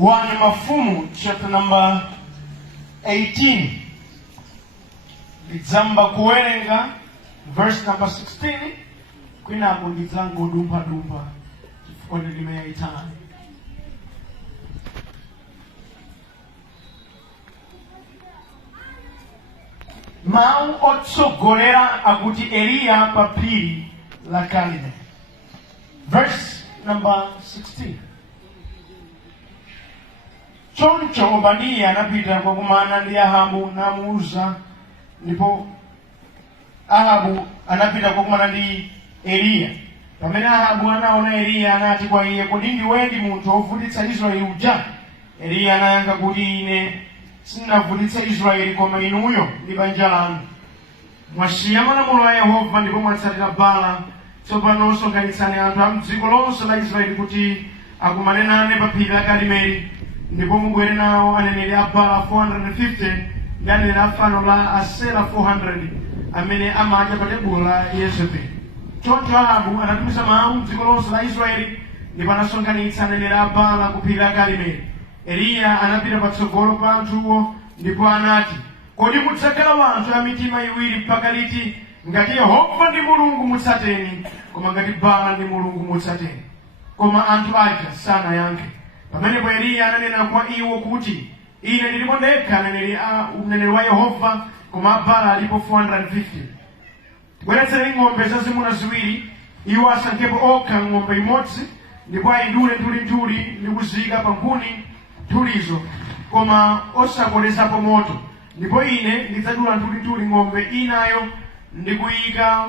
1 Mafumu chapter number 18. Lidzamba kuwerenga verse number 16. Kwinapo lidzango dumpa chifukwa ndime itali. Mau otsogolera akuti Eliya pa phiri la Karmeli. Verse number 16. Choncho Obadiya anapita kukumana ndi Ahabu namuuza, ndipo Ahabu anapita kukumana ndi Eliya. Pamene Ahabu anaona Eliya anati kwa iye, kodi ndiwe munthu wovutitsa Israeli uja? Eliya anayankha kuti, ine sindinavutitsa Israeli, koma inuyo ndi banja lanu mwasiya malamulo a Yehova ndipo mwatsatira Baala. Tsopano sonkhanitsani anthu a m'dziko lonse la Israeli kuti akumane nane pa phiri la Karmeli, ndipo mubwere nawo aneneri a Baala 450 ndi aneneri a fano la Asera 400 amene amadya pa tebulo la Yezebeli. Choncho Ahabu anatumiza mawu m'dziko lonse la Israeli, ndipo anasonkhanitsa aneneri a Baala ku phiri la Karmeli. Eliya anapita patsogolo pa anthuwo ndipo anati, kodi mudzakhala anthu a mitima iwiri mpaka liti? Ngati Yehova ndi Mulungu mutsateni, koma ngati Baala ndi Mulungu mutsateni. Koma anthu aja sanayankhe. Pamenepo Eliya ananena kwa iwo kuti, ine ndilipo ndekha mneneri wa Yehova, koma a Baala alipo 450. Bweretseni ng'ombe zazimuna ziwiri. Iwo asankhepo okha ng'ombe imodzi, ndipo ayidule ntuli ndi kuziyika pa nkhuni nthulizo, koma osakolezapo moto. Ndipo ine ndidzadula ntuli ng'ombe inayo ndi kuyika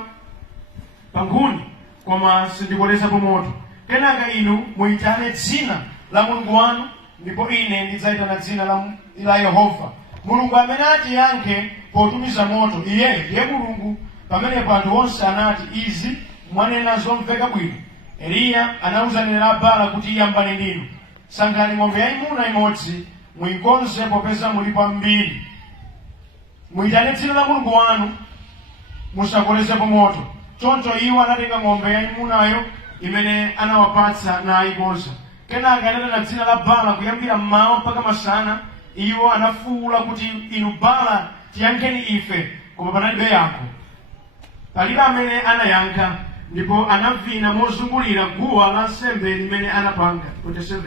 pa nkhuni, koma sindikolezapo moto. Kenaka inu muyitane dzina la Mulungu wanu, ndipo ine ndidzayitana dzina la Yehova. Mulungu amene atiyankhe potumiza moto, iyeyo ndiye Mulungu. Pamenepo anthu onse anati, izi mwanena zomveka bwino. Eliya anawuza aneneri a Baala kuti iyambane ndinu. Sankhani ng'ombe yayimuna imodzi, muyikonze popeza mulipo ambiri. Muyitane dzina la Mulungu wanu, musakolezepo moto. Choncho iwo anatenga ng'ombe yayimunayo imene anawapatsa nayikonza. Kenaka ananena dzina la Baala kuyambira mmawa mpaka masana. Iwo anafuwula kuti, inu Baala tiyankheni ife, koma panalibe yankho. Palibe amene anayankha, ndipo anavina mozungulira guwa la nsembe limene anapanga. 27.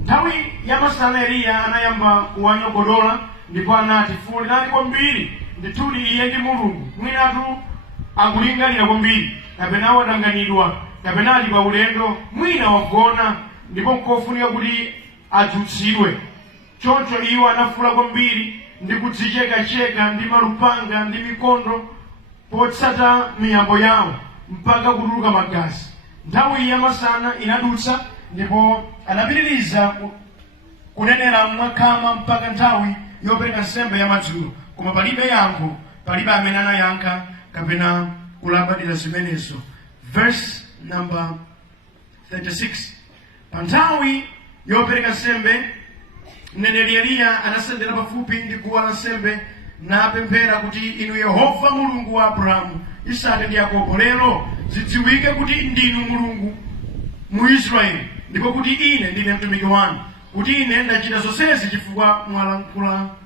Nthawi ya masana Eliya anayamba kuwanyogodola, ndipo anati, fuwulirani kwambiri, ndithudi iye ndi Mulungu. Mwinatu akulingalira kwambiri, kapena watanganidwa, kapena ali pa ulendo, mwina wagona, ndipo nkofunika kuti adzutsidwe. Choncho iwo anafuwula kwambiri ndi kudzichekacheka ndi malupanga ndi mikondo potsata miyambo yawo mpaka kutuluka magazi. Nthawi ya masana inadutsa, ndipo anapitiriza kunenera mwakhama mpaka nthawi yopereka nsembe ya madzulo, koma palibe yankho, palibe amene anayankha kapena kulabadira zimenezo. Verse number 36. Pa nthawi yopereka nsembe, mneneri Eliya anasendera pafupi ndi guwa la nsembe napemphera kuti, inu Yehova Mulungu wa Abrahamu, Isake ndi Yakobo, lero zidziwike kuti ndinu Mulungu mu Israeli, ndipo kuti ine ndine mtumiki wanu, kuti ine ndachita zonsezi chifukwa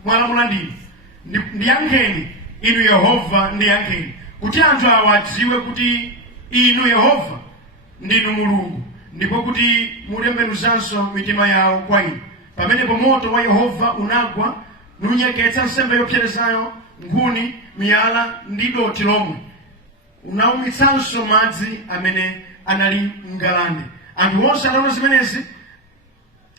mwalamula ndinu. Ndiyankheni inu Yehova, ndiyankheni, kuti anthu awa adziwe kuti inu Yehova ndinu Mulungu, ndipo kuti mutembenuzanso mitima yawo kwa inu. Pamenepo moto wa Yehova unagwa nunyeketsa nsembe yopserezayo, nkhuni, miyala ndi dothi lomwe. Unawumitsanso madzi amene anali m'ngalande. Anthu onse ataona zimenezi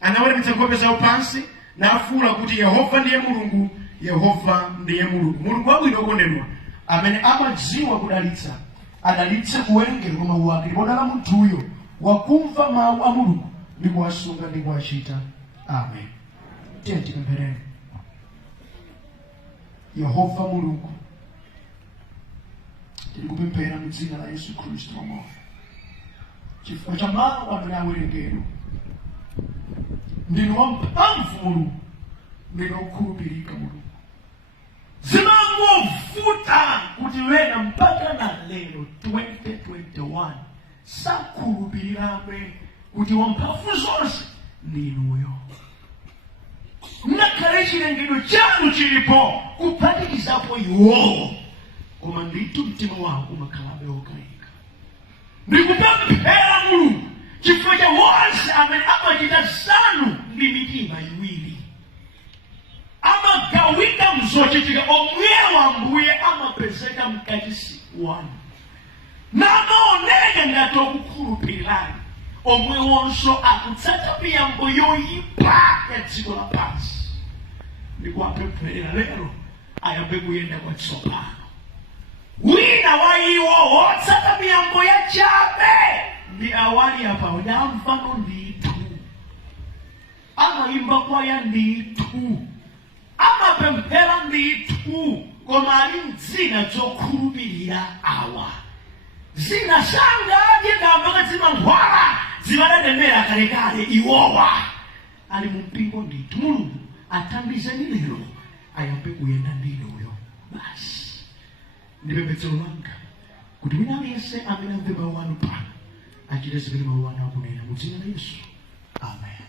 anaweramitsa nkhope zawo pansi nafuwula kuti, Yehova ndiye Mulungu, Yehova ndiye Mulungu. Mulungu wabwino okondedwa, amene amadziwa kudalitsa, adalitse kuwerengedwa kwa mawu ake. Ndipo dala munthuyo wakumva mawu a Mulungu ndi kuwasunga ndi kuwachita. Amen. Tiye tipemphereni. Yehova Mulungu, tikupemphera m'dzina la Yesu Khristu wamoyo, chifukwa cha mawu amene awerengedwa. Ndinu wamphamvu Mulungu, ndinu wokhulupirika Mulungu. Zimangovuta kuti wena mpaka na lero 2021 sakhulupirirabe kuti wamphamvu zonse ndi inuyo. ngakhale chilengedwe chanu chilipo kuphatikizapo iwowo, koma ndithu mtima wawo umakhalabe wokayika. Ndikupemphera Mulungu chifukwa cha wonse amene amachita zanu ndi mitima iwiri, amagawika mzochitika omwewa Ambuye amapezeka mkachisi wanu, namaoneka ngati okukhulupirirani omwewonso akutsata miyambo yoyipa ya dziko lapansi. Ndikuwapempherera lero ayambe kuyenda kwatsopano. Wina wa iwo wotsata miyambo yachabe ndi awali apawo ndamvano ndithu, amayimba kwaya ndithu, amapemphera ndithu, koma ali mdzina zokhulupirira awa. Zina sangadye ndamvaka zimankhwala zimadademera kalekale iwowa ali mumpingo ndithu. Mulungu athandizeni lero ayambe kuyenda ndinuyo basi. Ndipembedzero langa kuti wina aliyense amene amve mawu anu pano achite zimene mawu anu akunena mu dzina la Yesu. Amen.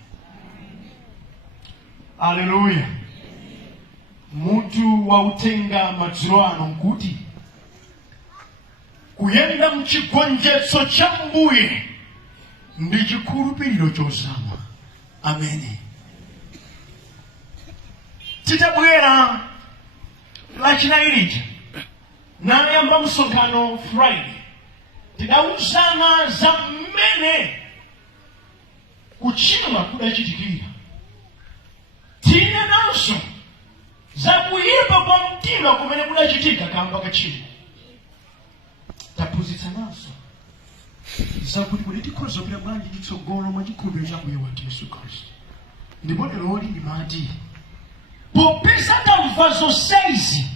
Haleluya. Mutu wautenga madzulo ano nkuti kuyenda mchigonjetso cha Mbuye ndi chikhulupiriro chozama. Amen. Titabwera lachinayi nayamba msonkhano Friday, tidawuzana za mmene kuchimwa kudachitikira. Tine nanso za kuyipa kwa mtima kumene kudachitika kamba kachimwa. Taphunzitsa nanso za kuti kuti tikhozopera bwanji chitsogolo mwa chikhulupiriro cha Mbuye wathu Yesu Khristu. Ndipo lero ndimati popeza tamva zonsezi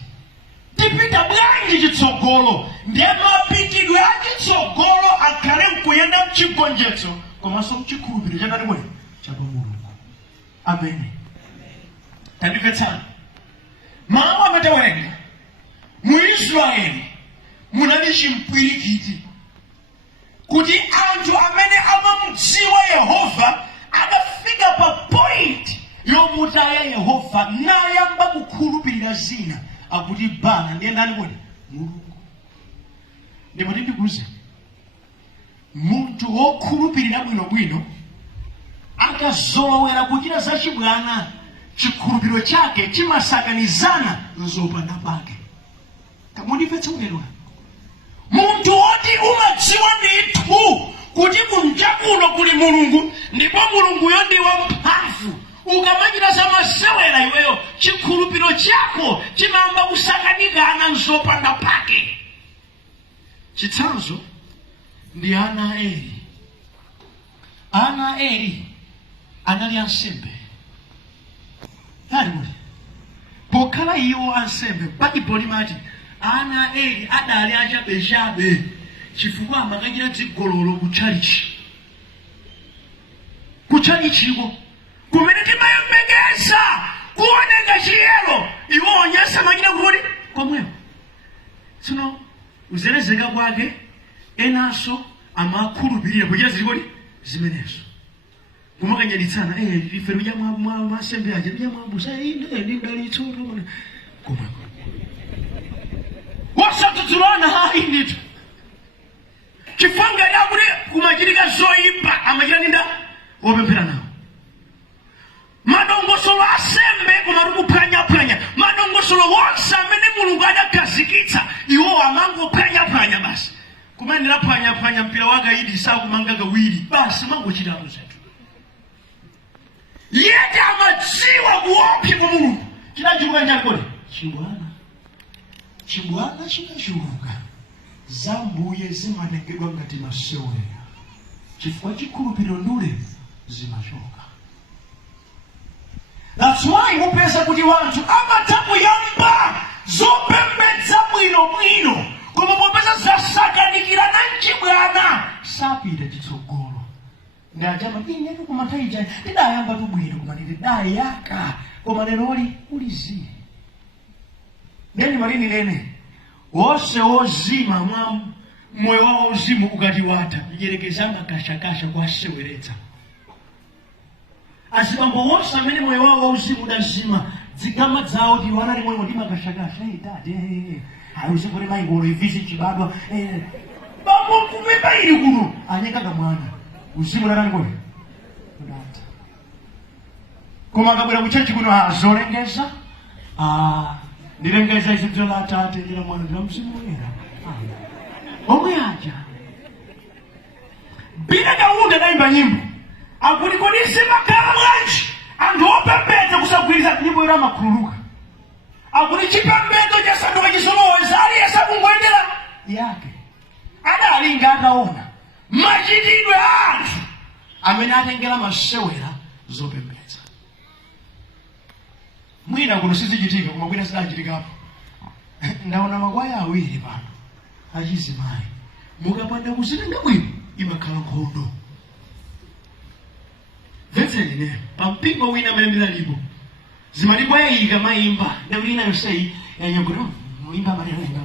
tipita bwanji chitsogolo, ndiye mapitidwe a chitsogolo akhale mkuyenda mchigonjetso komanso mchikhulupiriro cha ndani mwene cha Mulungu. Amen. Tandimvetsani mawu amatawerenga mu Israeli munali chimpwirikiti kuti anthu amene amamudziwa Yehova adafika pa point yomutaya Yehova nayamba kukhulupirira zina akuti bana ndiye ndani mwene Mulungu. Ndipo ndikuuza munthu wokhulupirira bwinobwino akazolowera kuchita zachibwana chikhulupiriro chake chimasakanizana nzopanda pake. Kamundimvetsa ulero. Munthu woti umadziwa ndithu kuti kunjakuno kuli Mulungu ndipo Mulunguyo ndi wamphamvu, ukamachita za masewera iweyo chikhulupiriro chako chimamba kusakanikana nzopanda pake. Chitsanzo ndi ana a Eli. Ana a Eli anali ansembe. Pokhala iwo ansembe Baibulo limati ana a Eli adali achabechabe chifukwa amakachita dzigololo kuchalichiko kumene timayembekeza kuoneka chiyero iwo onyesa machita kuti komwewo. Tsono uzerezeka kwake enanso amakhulupirira kuchita zikoti zimenezo. Kumakanyaditsana ife lija mwa asembe aja lija mwabusa ndi ndalitsoro komweko wasatutulana hayi ndithu chifanga yakuti kumachitika zoyipa amachita ninda wopemphera nawo. Madongosolo asembe kumarukuphwanya madongosolo wonse amene Mulungu adakhazikitsa iwo amangophwanya basi. Kumanira phwanya mpira wakaidi sakumanga kawiri basi mangochitapo zathu. Yete amadziwa kuopsa kwa Mulungu chinachiuka njani chibwana chinachuluka za Mbuye zimatengedwa ngati masewera chifukwa chikhulupiriro ndule zimachoka. That's why mupeza kuti wanthu amatapuyamba zopembedza bwinobwino koma popeza zasakanikirana mchibwana sapita chitsogolo. Ndi ajama inyetu kumataija tidayamba tubwino koma tidayaka koma leroli ulizi. Neni malini nene wose wozima moyo wawo uzimu ukatiwata njerekezanga kashakasha kwa seweretsa. Azibambo wose amene moyo wawo uzimu udazima zigama dzawo ndi wana limwe ndi makashakasha tate ayuze kuri mai ngolo ivisi chibadwa babo kumeba ili kuno anyeka kamwana usiku la ngolo ndata koma kabwera kuchechi kuno azolengeza ndilengeza izibzo la tate ndila mwana ndila mzimu wera omwe aja bila kaunda naimba nyimbo akulikodisi makala mwanji anthu opembedza kusagwiriza nyimbo ira makhululuka akuli chipembedzo cha sanduka chisoloweza aliyesa kungwendera yake adalinga ataona machitidwe a anthu amene atengera masewera zopembedza mwina kuno sizichitika koma mwina sidachitikapo ndaona makwaya awiri pano achizimayi mukapanda kuzitenga bwino imakhala nkhondo vetseni ne pampingo wina malembera lipo zimalimbo yayika mayimba ndawulina yosei yanyaguro muimba malembera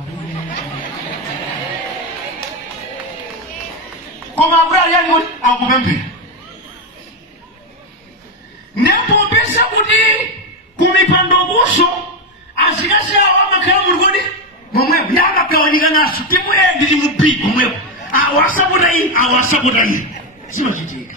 koma abulali ali kuti akupemphera nepopesa kuti kumipandokuso azikashawo amakhala muli kodi momwepo yakagawanika naso timuyendi timupi momwepo awasapota iyi zimachitika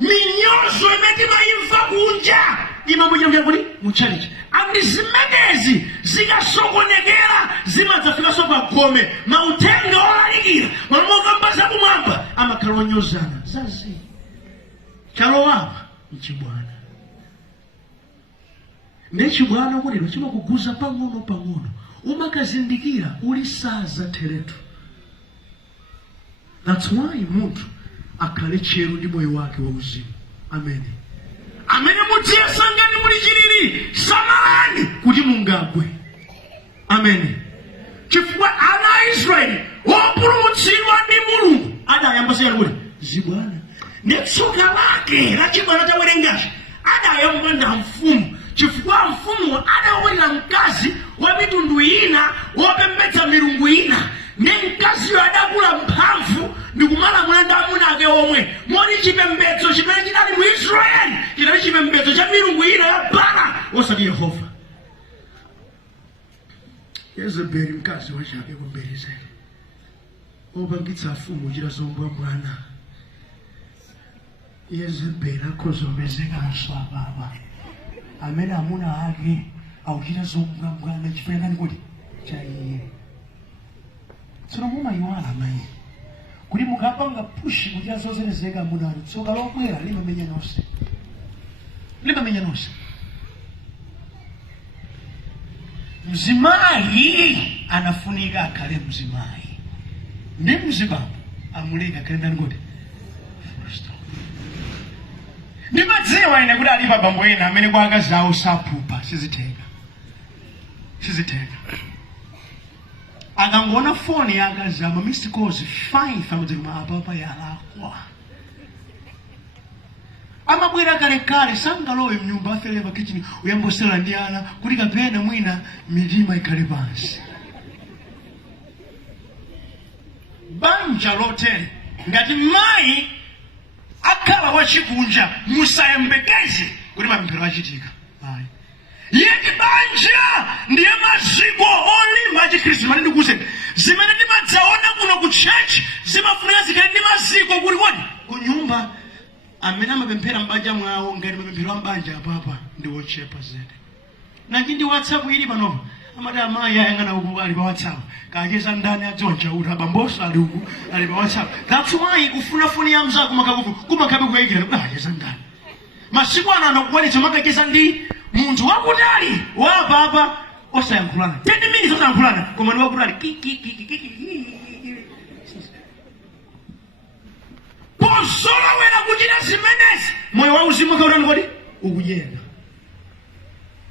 minyozo imeti maimfa kunja imamuja kuti muchalichi andi zimenezi zikasokonekera zimadzafika sopa gome mautenga olalikira wanamokambaza kumwamba amakhala onyozana zazi chalowapa mchibwana nechibwana kulero chimakuguza pang'ono umakazindikira ulisaza teretu. That's why munthu akhale chero ndi moyo wake wa uzimu. Amen. Amene mutiye sangani muli chilili samalani kuti mungagwe. Amen. Chifukwa ana a Israeli opulumutsidwa ndi Mulungu adayamba sayani kuti zibwana netsoka lake la chibwana tawerengachi adayamba nda mfumu. Chifukwa mfumu adawira mkazi wa mitundu ina wopembedza milungu ina ne mkazi yo adakula mphamvu ndikumala mulanda amuna ake omwe moni chipembedzo chimene chinali mu Israeli chinali chipembedzo cha milungu ina ya Baala osati Yehova. Yezebeli mkazi wachake kumbelezera opangitsa mfumu chira zombwa mwana. Yezebeli akhozomezeka asababa amene amuna ake auchita zombwa mwana chifukwa kuti chaiye. Tsono mumayiwala mayi kuti mukapanga pushi kuti azozerezeka amuna anu tsoka lobwera limamenya nonse. Mzimayi anafunika akhale mzimayi ndi mzibambo amuleka akhale ndani kuti ndimadziwa ine kuti alipa bambo ena amene kwa akazi awo saphupa sizitenga akangona foni ya akazi awo missed calls 5 amadzima apapa yalakwa amabwera kale sangalowe mnyumba afeleva kitchen uyambosela ndi ana kuti kapena mwina mitima ikhale pansi. Banja lotere ngati mayi akhala wachikunja musayembekeze kuti mapemphero achitika. Ayi. Yeti banja ndiye maziko olimba achikristu mani ndikuze zimene timadzaona kuno ku church zimafunika zikhale ndi maziko kuti kodi ku nyumba amene amapemphera mbanja mwawo ngati mapemphero ambanja apapa ndi ochepa zedi. Nanji ndi WhatsApp ili panopa amati amayi ayang'ana uku ali pa WhatsApp kacheza ndani ajonja kuti abamboso ali uku ali pa WhatsApp. That's why kufunafuni ya mzako kumakabe kuyikira kuti acheza ndani masiku ano anakubwanitsa makacheza ndi munthu wakutali wapapa osayankhulana 10 minutes osayankhulana koma ndi wakutali posolowera kuchita zimenezi moyo wa uzimu kautani kodi ukuyenda.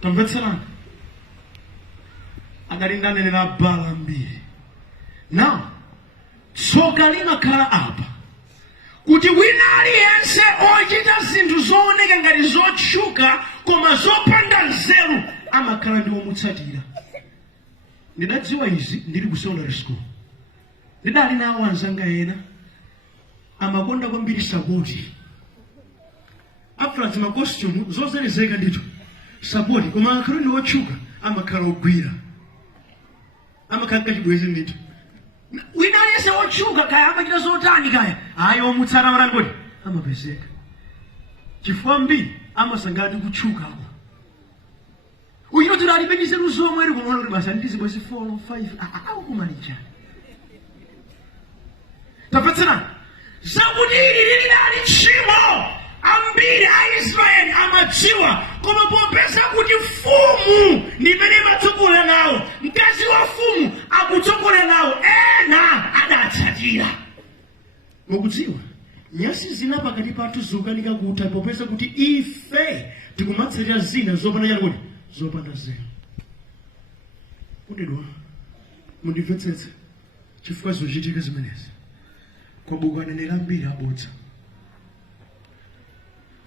Tamvetserani adalindanenera Baala mbiri. Now tsoka limakhala apa kuti wina aliyense ochita zinthu zooneka ngati zotchuka koma zopanda nzeru amakhala ndi womutsatira. Ndidadziwa izi ndili ku secondary school. Ndidali nawo anzanga ena amakonda kwambiri sakoti after ma costume zozerezeka ndithu sapoti koma akhalo ndi otchuka amakhala ogwira amakhala kachibwezi ndithu wina aliyense otchuka kaya amachita zotani kaya ayi omutsata marani kodi amapezeka chifukwa mbiri amasangana ndi kutchukako uchitotira alipendise luzomwe kumaona kuti basa ndizibwezi 4 5 akukumalicha tapetserani zakuti ili lili tchimo ambiri a Israeli amadziwa koma popeza kuti mfumu ndimene imatsogolera nawo mkazi wa mfumu akutsogolera nawo ena adatsatira mukudziwa nyasi zina pakati pathu zikukanika kutha popeza kuti ife tikumatsatira zina zopanda chani kuti zopanda zero kudedwa mundimvetsetse chifukwa zochitika zimenezi kwabuka aneneri ambiri abodza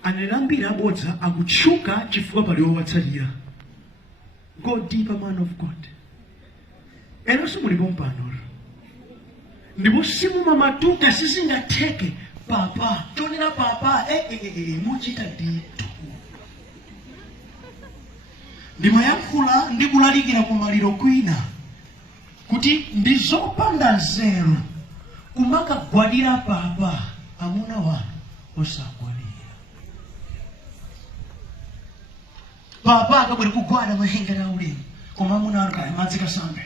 aneneri ambiri abodza akutchuka chifukwa pali owatsalira go deeper man of God enonso mulipo mpano ndipo simumamatuka sizingatheke papa tonera papa muchita ndithu ndimayankhula ndikulalikira kumaliro kwina kuti ndizopanda nzeru kumakagwadira papa amuna wanu osagwadira papa akabwera kugwada mahengera ulemu koma amuna wanu kaya madzi kasambe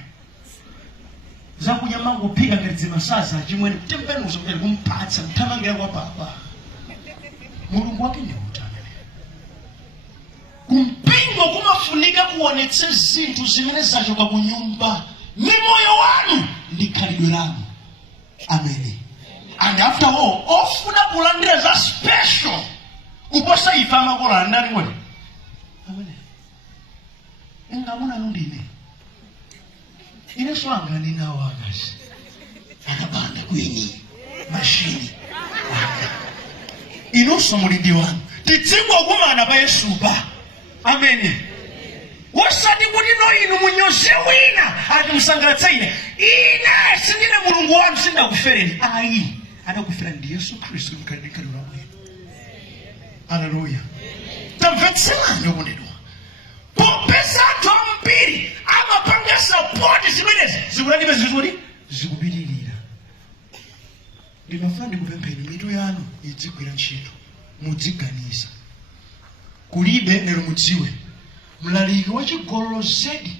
zakudya mangophika ngati zimasaza achimwene kutembenuza kuti kumpatsa mthamangira kwa papa mulungu wake ndi utani kumpingo kumafunika kuonetse zinthu zimene zachoka ku nyumba ni moyo wanu ndi khalidwe lanu amen and after all ofuna kulandira za special kuposa ife amakolanda ndani ngoni amen engamuna nundine ine swanga ninawo akazi akabanda kwenye mashini inonso mulindi wanu titsingwa kumana pa yesupa amen wasati kuti no inu munyoze wina ati musangalatsa ine sindine mulungu wanu sindakufereni ayi adakufera ndi Yesu Khristu mkalidikali la mwenu haleluya tamvetserani okondedwa popeza anthu ambiri amapanga sapoti zimenezi zikulandibe zizoti zikupitirira ndinafuna ndikupempheni mitu yanu idzigwira ntchito mudziganiza kulibe lero mudziwe mlaliki wachigololo zedi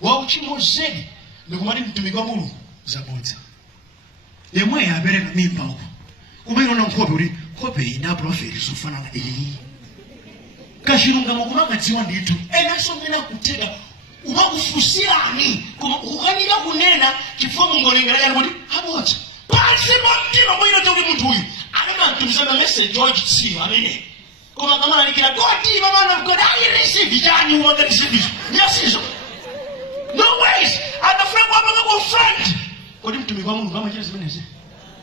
wauchimo zedi ndikumati mtumiki wa mulungu zabodza yemwe apereka mimba uko kumayiona nkhope kuti nkhope ina profeti zofanana iyi kachilungamo kumakadziwa ndithu enanso mwina kuteka umakufusirani koma kukanika kunena chifukwa mungonengera yani kuti abodza pansi pa mtima mwina chakuti munthu uyu anamatumiza message wachitsiwa amene koma kamalalikira God man of God I receive chani umanga receive yasizo no ways anafuna kwamba kwa friend kodi mtumiki wa Mungu amacheza zimenezi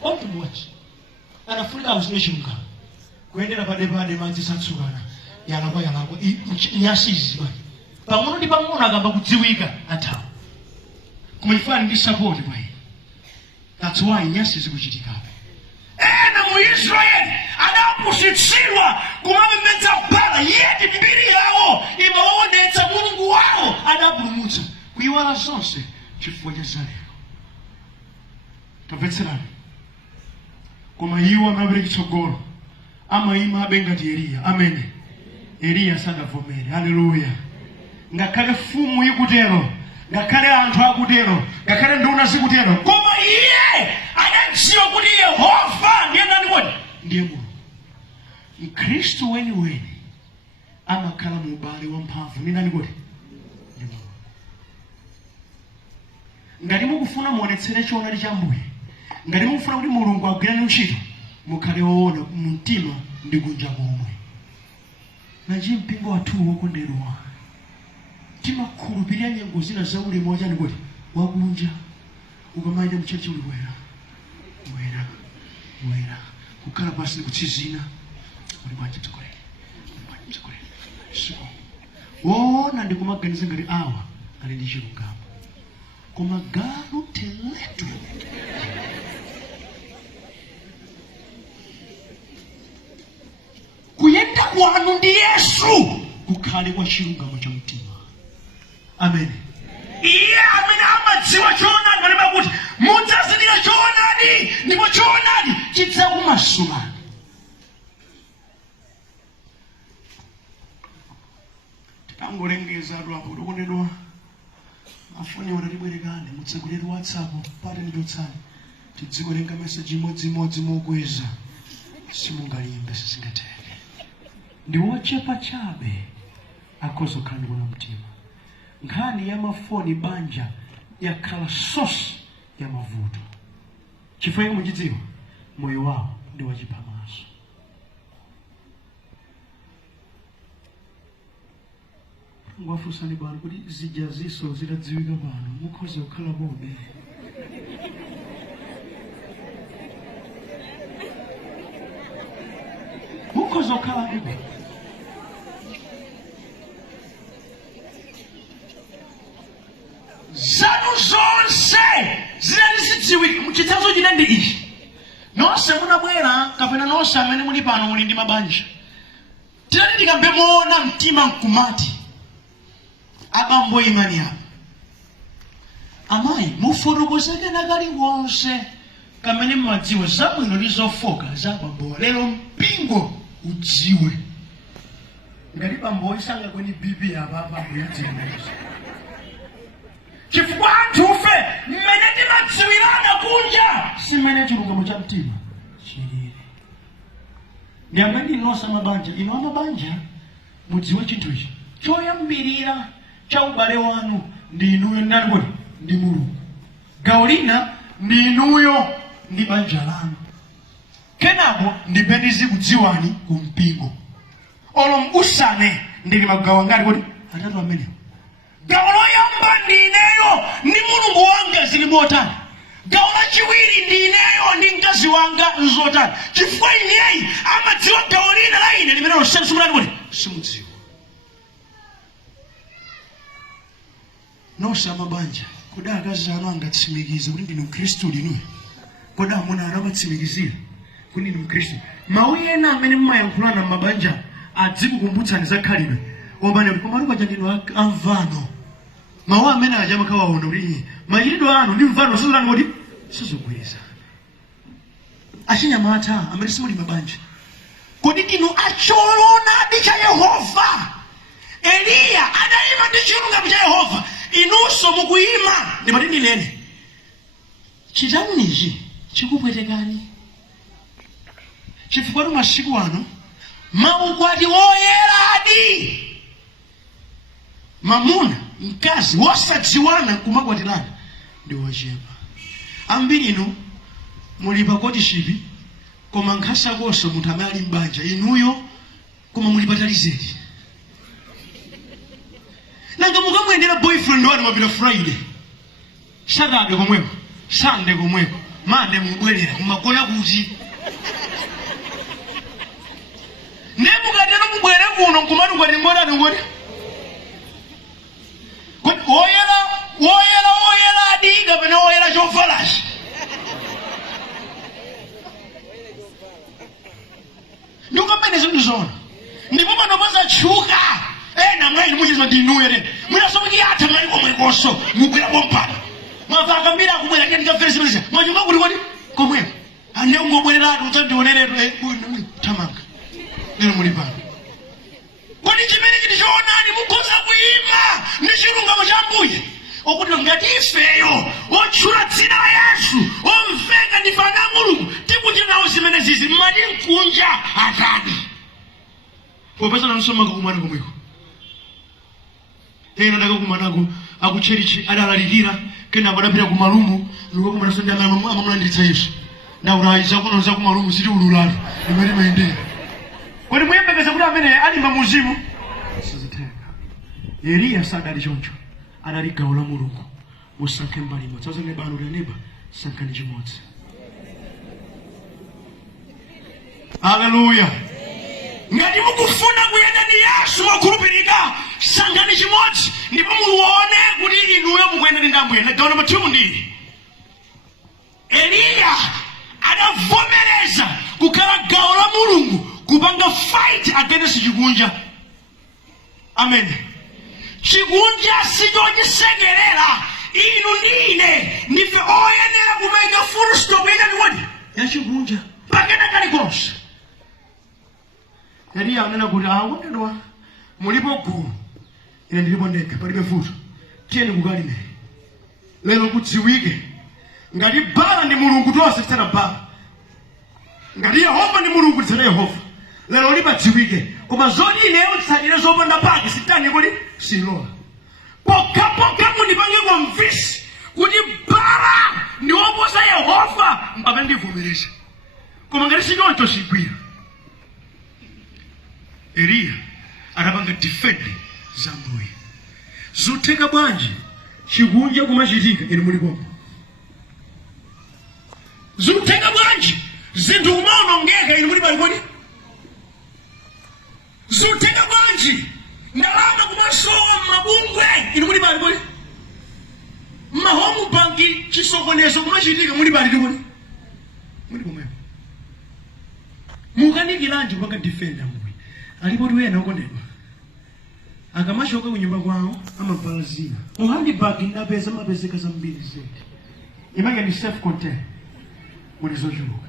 omtu wachi anafuna usimeshunga kuendera pade manzi satsukana yalakwa yasizi bali pang'ono ndi pang'ono akamba kudziwika athawa kumaifani ndi support kwa hiyo that's why nyasi zikuchitikapo ena mu Israeli adapusitsidwa kumapembedza Baala yeti mbiri yawo imaonetsa mulungu wawo adapulumutsa kuiwala zonse chifukwa cha zalero tamvetserani koma iwo amapita chitsogolo amayima abengati Eliya amen Eliya sadavomere haleluya ngakhale mfumu ikutero ngakhale anthu akutero ngakhale nduna zikutero koma iye anadziwa kuti Yehova ndiye ndani kodi ndiye Mulungu Mkristu weni amakhala mu ubale wamphamvu ndi ndani kodi ndi Mulungu ngati mukufuna muonetsere choonadi cha Ambuye ngati mukufuna kuti Mulungu agwireni ntchito mukhale woona mumtima ndi kunja komwe nanji mpingo wathu wokondedwa timakhulupirira nyengo zina za ulemu wachani kodi wakunja ukamayenda mchechi uli wera kukhala pasi kutsizina uli bwanji mtsogoleri so wona ndikumaganiza ngati awa ali ndi chilungamo koma galu teletu kuyenda kwanu ndi Yesu mukhale kwa chilungamo cha mtima. Amen. Iye amene amadziwa choonadi manena kuti mudzazindikira choonadi ndipo choonadi chidzakumasulani. Tikangolengeza atu apo tikondedwa afuni watibwerekani mutsegulire WhatsApp pate ndidotsani tidzikolenga message imodzimodzi mokweza simungalimbe sizingateke. Ndi wochepa chabe akhoza kukhala kuna mtima. Nkhani ya mafoni banja yakhala source ya mavuto. Chifukwa muchidziwa moyo wawo ndi wachipamaso. Ngwafusani bwana kuti zijaziso zitadziwika pano mukhoza kukhala bobe. Mukhoza kukhala bobe. Zanu zonse zidalizidziwika muchitsanzo china ndi ichi. Nonse munabwera kapena nonse amene muli pano muli ndi mabanja. Tiyeni tikambe muona mtima mkumati. Abambo imani apa. Amayi mufotokozeke nakali wonse kamene mmadziwa zabwino ndi zofoka za bambo. Lero mpingo udziwe. Ngati bambo isanga kweni bibi apa kuyadziwa. Chifukwa anthufe mmene timadziwirana kunja simene chilungamo cha mtima chilili. Ndi amene inosa mabanja ino amabanja mudziwe chinthu ichi. Choyambirira cha ubale wanu ndi inuyo ndani kuti ndi Mulungu. Gawo lina ndi inuyo ndi banja lanu. Kenako ndipende zikudziwani ku mpingo. Olo usane ndili magawo ngati kuti atatu amenewo. Gawo loyamba ndi ineyo ndi Mulungu wanga zili motani. Gawo lachiwiri ndi ineyo ndi mkazi wanga nzotani. Chifukwa ineyi amadziwa gawo lina la ine limene loseni simulani kuti simudziwa. Nonse amabanja kodi akazi anu angatsimikize kuti ndinu Mkhristu linuyo. Kodi amuna anabatsimikizira kuti ndinu Mkhristu. Mawu ena amene mmayankhulana mabanja adzikukumbutsani zakhalidwe. Obane koma ali kwaja ndinu amvano. Mawu amene aja makawaona kuti machitidwe anu ndi mvano sizulani kuti sizogweza. Achinyamata amene simuli mabanja. Kodi ndinu achoonadi cha Yehova. Eliya adayima ndi chilungamo cha Yehova. Inunso mukuyima ndi matindi nene. Chitani ichi chikupwetekani. Chifukwa masiku ano maukwati woyeradi. Mamuna mkazi wosadziwana kumakwatirana ndi wochepa. Ambiri inu muli pakoti shipi koma nkhasa koso munthu amene ali mbanja inuyo koma muli patalizeti. Nanga mukamwendera boyfriend wanu mapita Friday, Saturday komweko, Sunday komweko, Monday mubwerera kumakona kuti. Nemukatero mubwere kuno nkumati ngwati ngwati ngwati. Kuti woyera adinga pene woyera chofalashi. Ndikupene zinthu zona. Ndipo pano pazachuka. Na mwaini muchizwa ndinuere. Mwina somu kiyata mwani komwekoso. Mubwera pompana. Mwafaka mbira kumwera kia nikafesi mwisa. Mwajumba kuli kwani komwera. Ane ungobwera atu utandioneretu. Tamanga. Nero mulipana. Kwani chimene chitichoonani mukhoza kuima. Nishilungamo cha Mbuye. Okuti ngati ifeyo otchula dzina la Yesu omveka ndi fana Mulungu tikuti nawo zimene zizi mmati mkunja atadi. Popeza nansoma kukumana komweko. Ena ndaka kumanako akucherichi adalalikira kena badapita ku malumu nuko kumana sonde amamuna nditsa Yesu. Na uraiza kunoza ku malumu siti ululatu. Imene maende. Kwani muyembekeza kuti amene ali mamuzimu siziteka. Eliya sadali choncho. Adali gawo la Mulungu. Musankhe mbali imodzi. Tsoza ne balo leneba sankhani chimodzi. Hallelujah. Ngati mukufuna kuyenda ndi Yesu wakhulupirika sankhani chimodzi ndipo muone kuti inuyo mukuyenda ndi Ambuye. Gawo namba 2 ndi Eliya adavomereza kukhala gawo la Mulungu kupanga fight against chikunja. Amen. Chikunja sichochisekerera inu ndine ndife oyenera kumenya full stop ndiwadi ya chikunja pakena kalikonse. Eliya anena kuti wondedwa mulipo gulu ine ndilipo ndekha palibe futo tiyeni kukalime lero kudziwike ngati Baala ndi mulungu tonse titsata Baala, ngati Yehova ndi mulungu titsata Yehova. Lero lipadziwike koma zoti ineyo titsatire zopanda pake sitani kuti silola. Pokapoka mundipange kumvisi kuti Baala ndi woposa Yehova mpaka ndivomereze. Koma ngati sichoncho sigwira. Eliya anapanga defend Zambuye. Zotheka bwanji chikunja kumachitika ine mulikomwe. Zotheka bwanji zinthu kumaonongeka ine muli palikoni. Zotheka bwanji ndalama kumasowa mabungwe ine muli palikoni. Mahomu banki chisokonezo kumachitika muli palikoni. Muli komwe. Mukanikiranje kupanga defend Ambuye. Alipo tuwena ukondedwa akamashoka kunyumba kwawo amavala zina uhambi bagi ndapeza mapezeka zambiri zeti imake ndi self contained kuti zochuluka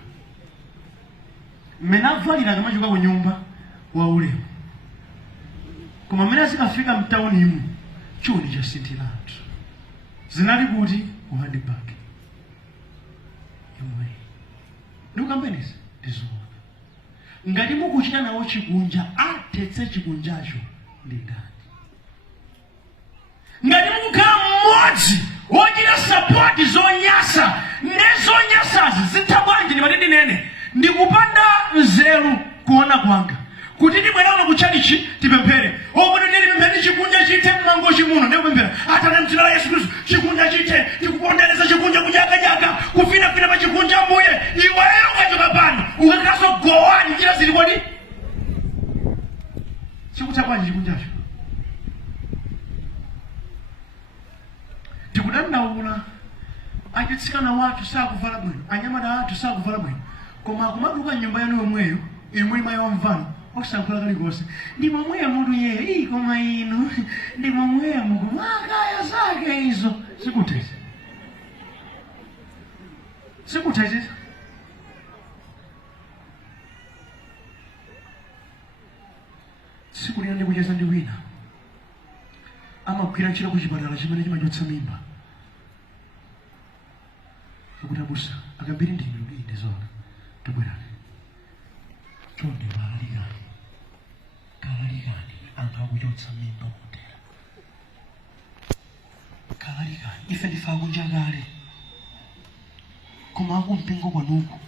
mmene avalira akamashoka kunyumba wa ulemu koma mmene azikafika mtauni imu choni cha sinthilatu zinali kuti uhambi bagi imwe ndikukambeneza ndizoona ngati mukuchita nawo chikunja atetse chikunjacho ndi ndani. Ngati mukukhala mmodzi wochita sapoti zonyasa nezonyasazi zitha bwanji ndi matindi nene ndikupanda nzeru kuona kwanga kuti tibwerano kuchalichi tipemphere okuti ndilipemphere chikunja chithe mmango chimuno ndikupemphera atana mdzina la Yesu Khristu chikunja chithe tikupondereza chikunja kujakajaka kufinafina pa chikunja Ambuye iweyo ukachoka pano ukakaso gowani njira zili kodi chikutha bwanji chikunjacho. Tikudandaula achitsikana wathu sakuvala bwino anyamata athu sakuvala bwino koma akumaduka nyumba yanu yomweyo imwe mayi wamvano osankhola kalikonse ndi momweyo mutu yeye koma inu ndi momweyo mukumakaya zake izo sikutezi siku lina ndikucheza ndi wina amagwira ntchito kuchipatala chimene chimachotsa mimba akuti abusa akambiri ndine zona tibwerane chonde kalalikani anthu akuchotsa mimba kutera kalalikani ife ndife akunja kale koma akumpingo kwanuku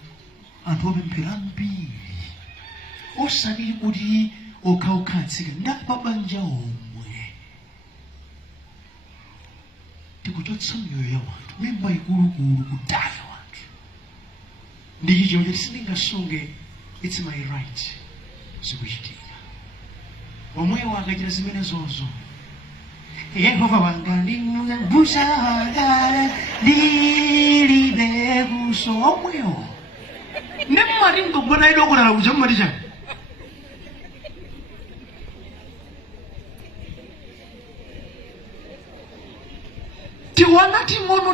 anthu opemphera ambiri osanili kuti okhaokhatsika ndapabanja omwe tikuchotsa miyoyo ya wanthu mimba ikulukulu kudaya wanthu ndi chichonje tisindingasunge it's my right zikuchitika omwewo akachita zimene zozo Yehova wanga ndinambusa ndilibe kuso omwewo ndemmati ngogona idokolala kuja mmati chani tiwana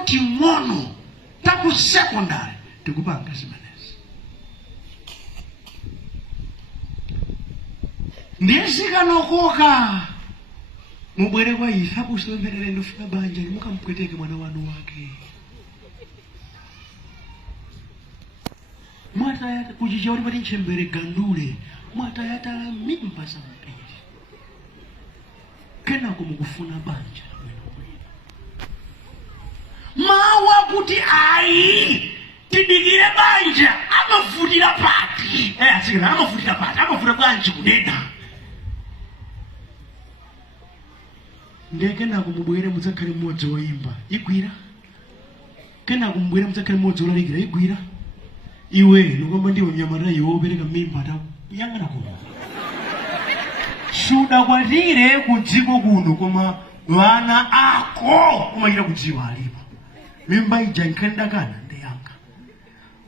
ting'ono taku secondary tikupanga zimenezi ndiyezikanokoka mubwere kwa ife akusipemberere ndofika banja mukampweteke mwana wanu wake mwatayata kuchicha kuti pati nchembere gandule mwatayatala mimba za mpiri kenako mukufuna banja mawa kuti ayi tidikire banja amavutira pati asikana amavutira pati amavuta bwanji kudeda kenako mubwere mudzakhale mmodzi woimba igwira kenako mubwere mudzakhale mmodzi wolalikira igwira iwe nikwamba ndiwe mnyamata iwe wopereka mimba yang'ana kuno sudakwatire kudziko kuno koma wana ako umayira kudziwa alipo mimba ija nkhandakana ndeyanga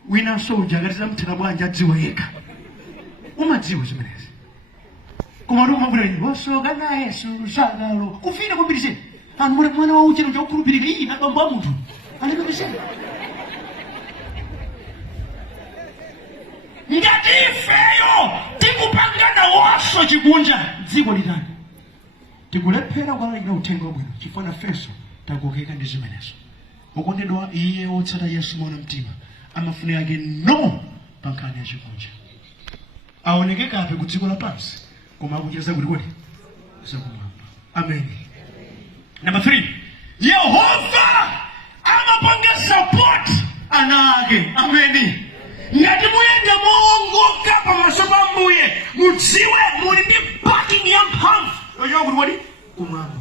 wina soja akatiza mthera bwanja adziwa yekha umadziwa zimenezi koma ndi kumabwera wasoka naye susagalo kufina kwambiri anthu muli mwana wa uchero chokhulupirika iyi na bambo a munthu alipepese ngati ifeyo tikupangana waso chikunja dziko litani tikulephera kulalikira uthenga wabwino chifukwa fenso takokeka ndi zimenezo. Okondedwa, iye wotsata Yesu mwana mtima amafuna yake no pa nkhani ya chikunja aoneke kape ku dziko lapansi koma akucheza kuti zakumwamba. Amen. Number 3, Yehova amapanga support ana ake. Amen. Ngati muyenda moongoka pamaso pa Mbuye mudziwe muli ndi backing ya mphamvu yochoka kuti kumwamba.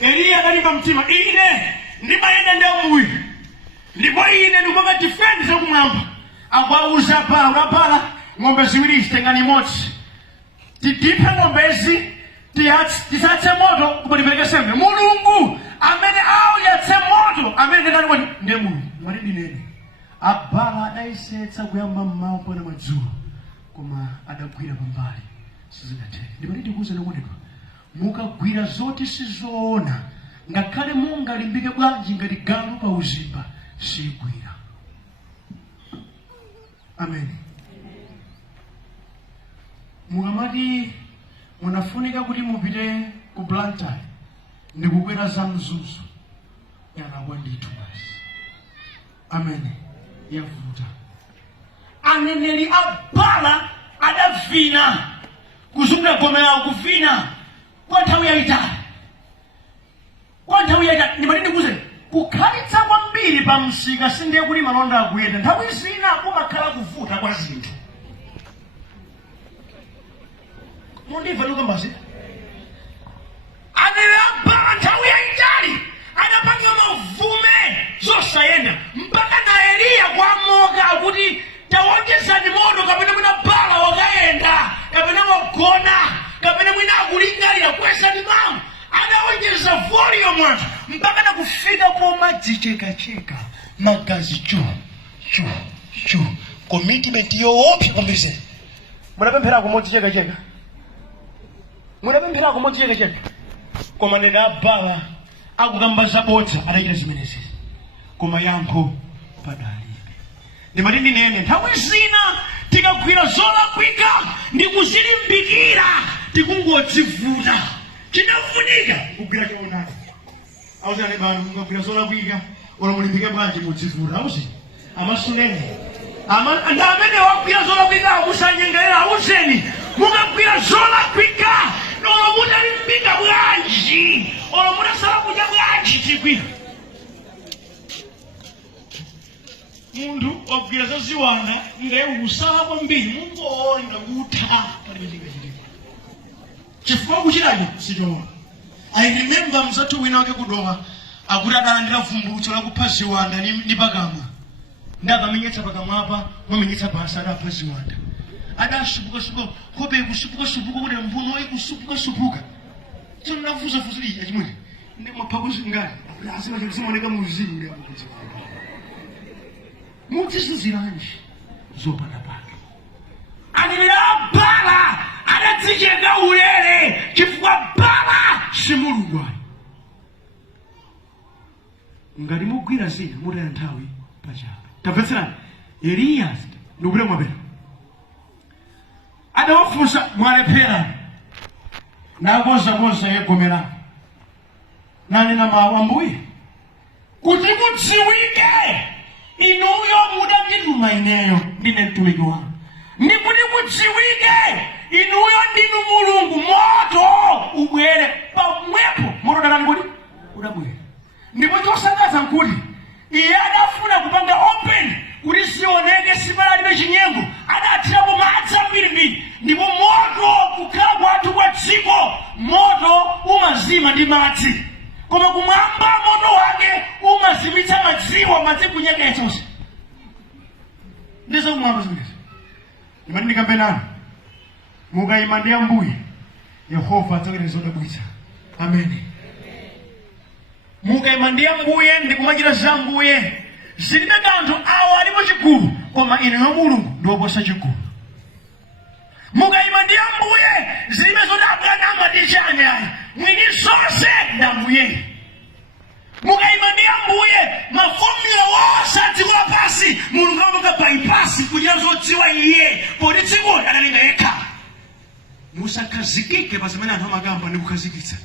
Eliya analimba mtima, ine ndimayenda ndi Ambuye ndipo ine ndikupanga defend zakumwamba. Akwauza pala unapala ng'ombe ziwiri zitengani imodzi tidiphe ng'ombezi tisatse moto kuti tipereke sembe. Mulungu amene auyatse moto amene ndikani kuti ndiye Mulungu mwati dinene. Abala adayisetsa kuyamba mmawa mpaka madzulo koma adagwira pambali sizinathere. Ndimati ndikuuze okondedwa, mukagwira zoti sizoona ngakhale mungalimbike bwanji ngati galu pa uzimba sigwira. Amen. Muhamadi munafunika kuti mupite ku Blantyre ndikukwera za mzuzu yanagwa ndithu basi. Amen. Yavuta. Aneneri abala adavina kuzungulira gome lawo kuvina kwa nthawi yayitali. Ndimati ndikuuze kukhalitsa kwambiri pa msika sindiye kuti malonda akuyenda. Nthawi zina kumakhala kuvuta kwa zinthu. Mundimva ndikambasi? Aneneri abala nthawi yayitali adapanga mavume zosayenda mpaka na Eliya kwamoka kuti tawonjezani moto kapena mwina bala wakayenda kapena wagona kapena mwina akulingalira kwesani mamu. Adawonjeza volume anthu mpaka na kufika koma dzichekacheka magazi chu commitment yoopsa kwambiri. Munapemphera kumodzi chekacheka koma nene abala akukamba zabodza adachita zimenezi koma yankho padalibe. Ndimati ndinene nthawi zina tikagwira zolakwika ndi kuzilimbikira tikungodzivuta. Chinafunika kugwira choonadi. Auzani banu mukagwira zolakwika ola mulimbike bwanji mudzivuta auzi amasunene ndi amene wagwira zolakwika akusanyengerera auzeni mukagwira zolakwika olo mutalimbika bwanji olo mutasala kudya bwanji tigwira. Munthu wagwira za ziwanda ngaye usala kwambiri mungoona kutha palimbika chilipo chifukwa kuchitaje sichoona. I remember mzathu wina wake kudowa akuti adalandira vumbulutso lakupha ziwanda ni pakamwa ndakamenyetsa pakamwa apa wamenyetsa basa adapha ziwanda adasupuka hope kusupuka kuti mvuno ikusupuka tsono nafuza fuzili achimwe ndi maphaku zingani asina chikusimoneka muzimu ndi akuti mutisiziranje zopanapaka. Aneneri abala adadzicheka ulere chifukwa bala si Mulungu ayi. Ngati mugwira zina mutaya nthawi pachabe. Tamvetserani, Eliya ndikupita mwapera adawafunsa mwalephera nakonzakonza yegomera nanena mawu Ambuye kuti kudziwike inuyo mudandituma ineyo ndine mtumiki wanu ndikuti kudziwike inuyo ndinu Mulungu moto ubwere pamwepo moto dadani kuti udabwere. Ndipo chosangalatsa nkuti iye adafuna kupanga open kuti sioneke sibalalibe chinyengo adathirapo madzi ambirimbiri ndipo moto kukhala kwathu kwa dziko moto umazima ndi madzi koma kumwamba moto wake umazimitsa madziwo madzi kunyeketsa usi ndizo kumwamba zimenezi. Ndimati ndikambe nanu mukayima ndi Ambuye Yehova adzachita zodabwitsa. Amen. Mukayima ndi Ambuye ndikumachita za Ambuye zilibe kanthu awo alipo chigulu koma inu ya Mulungu ndioposa chigulu. mukayima ndi Ambuye zilibe zodabwana amatichanya mwini zonse ndi Ambuye. Mukayima ndi Ambuye mafomula wonse adziko lapansi Mulungu amapanga bypass kunyera zodziwa Iye poti dziko analenga yekha. Musakhazikike pa zimene anthu amagamba ndi kukhazikitsa.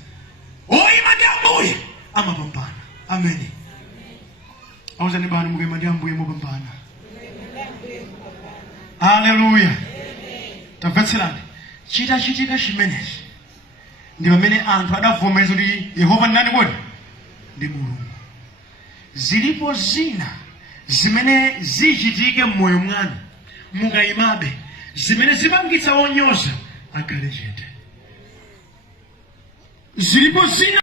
Oyima ndi Ambuye amapambana. Amen. Awuzani bani mukayima ndi Ambuye mupambana. Hallelujah. Tamvetserani. Chitika chimenechi ndi pamene anthu adavomereza kuti Yehova ndani kodi ndi Mulungu. Zilipo zina zimene zichitike m'moyo mwanu mukayimabe zimene zipangitsa wonyoza akhale chete. Zilipo zina